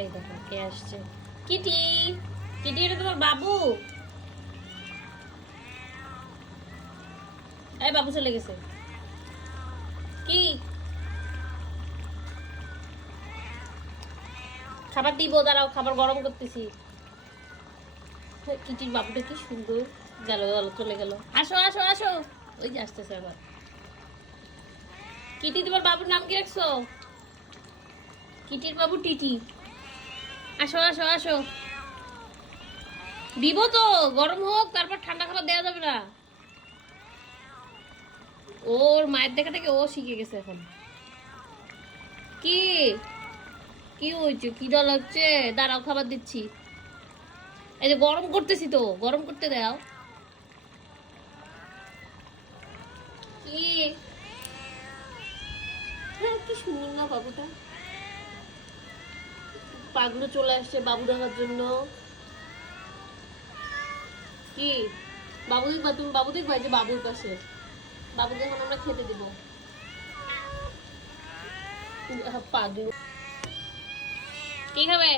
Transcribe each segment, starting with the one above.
এই দেখো, কে আসছে? কিটি! কিটি, এটা তোমার বাবু? এই বাবু চলে গেছে। কি? খাবার দিব, দাঁড়াও, খাবার গরম করতেছি। কিটির বাবুটা কি সুন্দর। গেল গেল, চলে গেল। আসো আসো আসো। ওই যে আসতেছে আবার। কিটি, তোমার বাবুর নাম কি রাখছো? কিটির বাবু টিটি। আসো আসো আসো। দিব তো, গরম হোক, তারপর ঠান্ডা খাবার দেওয়া যাবে না। ওর মায়ের দেখা থেকে ও শিখে গেছে এখন। কি? কি হয়েছে? কি দল হচ্ছে? দাঁড়াও, খাবার দিচ্ছি। এই যে গরম করতেছি তো, গরম করতে দাও। কি? হ্যাঁ কি সুন্দর না বাবুটা। পাগলু চলে আসছে বাবু দেখার জন্য। কি? বাবু দেখবা? তুমি বাবু দেখবা যে বাবুর পাশে? বাবুকে এখন আমরা খেতে দিব। পাগলু। কি খাবে?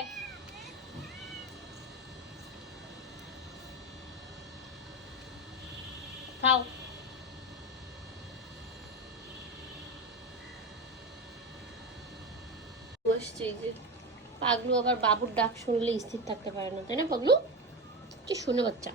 খাও। বসছে যে। পাগলু আবার বাবুর ডাক শুনলে স্থির থাকতে পারে না, তাই না পাগলু? কি শুনে বাচ্চা।